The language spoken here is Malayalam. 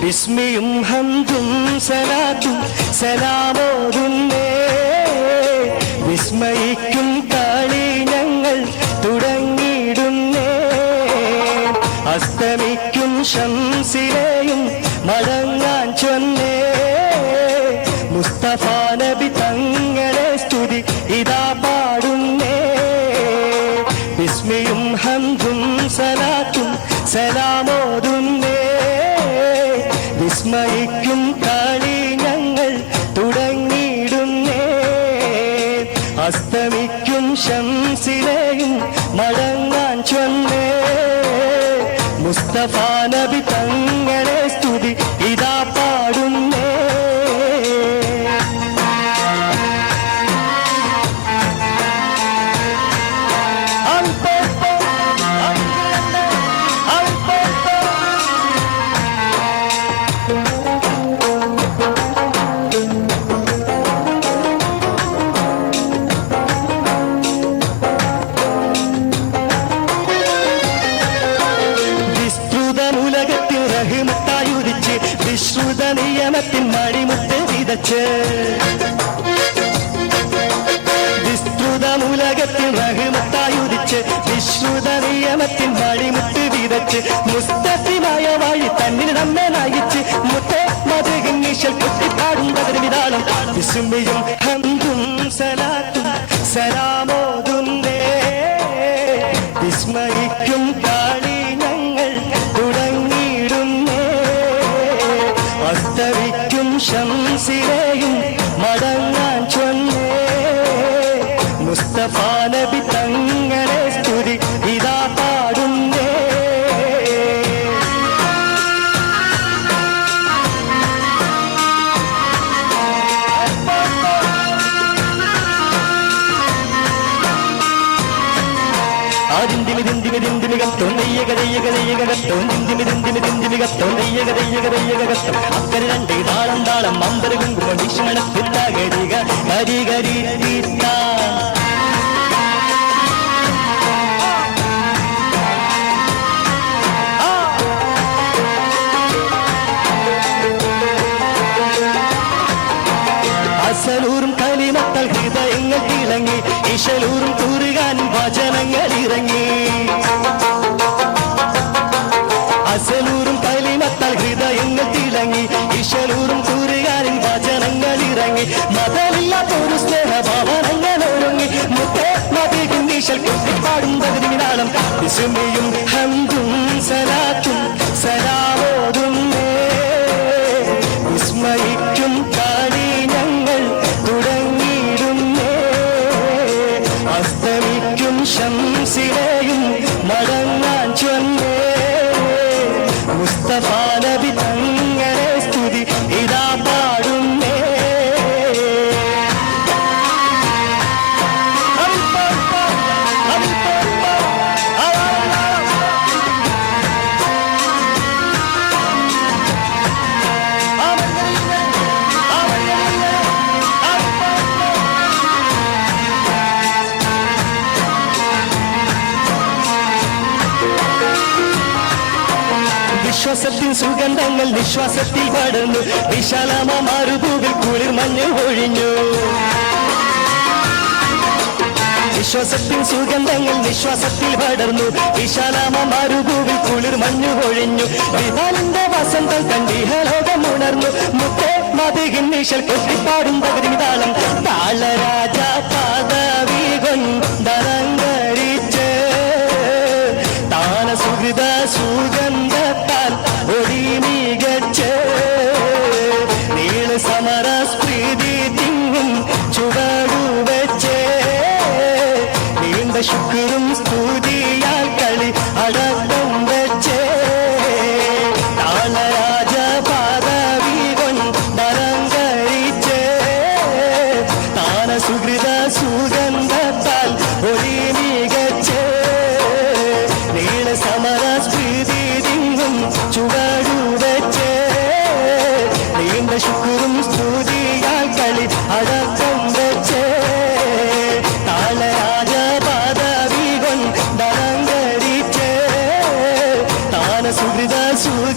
ബിസ്മിയും ഹംദും സലാത്തും സലാമോതുന്നേ വിസ്മയിക്കും കളി ഞങ്ങൾ തുടങ്ങിയിടുന്നേ അസ്തമിക്കും ശംസിലെയും മടങ്ങാൻ ചൊന്നേ മുസ്തഫ നബി തങ്ങളെ സ്തുതി ഇതാ പാടുന്നേ ബിസ്മിയും ഹംദും സലാത്തും സലാമോതുന്നേ വിസ്മയിക്കും കളി ഞങ്ങൾ തുടങ്ങിയിടുന്നേ അസ്തമിക്കും ശംസിലെയും മടങ്ങാൻ ചൊന്നേ മുസ്തഫ നബി തങ്ങളെ സ്തുതി ഇതാ പാടുന്നേ വിശ്രുത നിയമത്തിൻ മണിമുട്ട് വിതച്ച് വിസ്തൃതമുലകത്തിൽ റഹ്മത്തായുദിച്ച് വിശ്രുത നിയമത്തിൻ മണിമുട്ട് വിതച്ച് മുസ്തഫിമായ വഴി തന്നിന് നമ്മെ നയിച്ച് മുത്തേ മതകിൻ നിശൽ കുട്ടിപ്പാടുന്നതിന് വിധാനം വിസ്മയും ഹംദും സലാത്തും സലാമോതുന്നേ വിസ്മയിക്കും കളി ഞങ്ങൾ തുടങ്ങിയിടുന്നേ അസ്തമിക്കും ശംസിലെയും മടങ്ങാൻ ചൊന്നേ മുസ്തഫ നബി തങ്ങളെ സ്തുതി ഇതാ പാടുന്നേ അക്കരെ രണ്ട് താളം താളം അമ്പര കുങ്കുമം വിഷ്മണത്തില്ല കരിക കരി കരി അസലൂറും കലിമത്താൽ ഹൃദയങ്ങൾ തിളങ്ങി ഇശലൂറും കൂറുകാൻ വചനങ്ങൾ ഇറങ്ങി അസലൂറും കലിമത്താൽ ഹൃദയങ്ങൾ തിളങ്ങി ഇശലൂറും കൂറുകാനിൻ വചനങ്ങൾ ഇറങ്ങി മതമില്ലാത്തൊരു സ്നേഹഭാവനങ്ങൾ ഒരുങ്ങി മുത്തേ മതിക്കും നീശൽ കുട്ടിപ്പാടും പകുതിനാളം വിസ്മയും ഹംദും സലാത്തും സലാമോതുന്നേ വിസ്മയിക്കും കളി ഞങ്ങൾ തുടങ്ങിയിടുന്നേ അസ്തമിക്കും ശംസിലെയും മടങ്ങാൻ ചൊന്നേ മുസ്തഫ നബി തങ്ങളെ സ്തുതി ഇതാ പാടുന്നേ വിശ്വാസത്തിൻ സുഗന്ധങ്ങൾ നിശ്വാസത്തിൽ പടർന്നു വിശാലമാരുഭൂവിൽ കുളിർ മഞ്ഞ് ഒഴിഞ്ഞു വിശ്വാസത്തിൻ സുഗന്ധങ്ങൾ നിശ്വാസത്തിൽ പടർന്നു വിശാലമാരുഭൂവിൽ കുളിർ മഞ്ഞ് ഒഴിഞ്ഞു വിധാലിന്റെ വസന്തം കണ്ടിഹലോകം ഉണർന്നു മുത്തേ മതികിൻ നിശൽ കൊട്ടിപ്പാടും പകുതിതാളം താളരാജ പദവി കൊണ്ടലങ്കരിച്ച് താന സുഹൃത സുഗന്ധത്താൽ ഒടി മികച്ച് നീള സമര സ്പ്രീതി തിങ്ങും ചുവടുവെച്ച് നീണ്ട ശുക്രും സ്തുതിയാൽ കളി അടക്കം വെച്ച് താളരാജ പദവി കൊണ്ടലങ്കരിച്ച് താന സുഹൃത സുഗന്ധത്താൽ ഒടി മികച്ച് നീള സമര സ്പ്രീതി തിങ്ങും ചുവടുവെച്ച് നീണ്ട ശുക്രും സ്തുതിയാൽ കളി അടക്കം വെച്ച് താളരാജ പദവി സുഹൃത സുഖ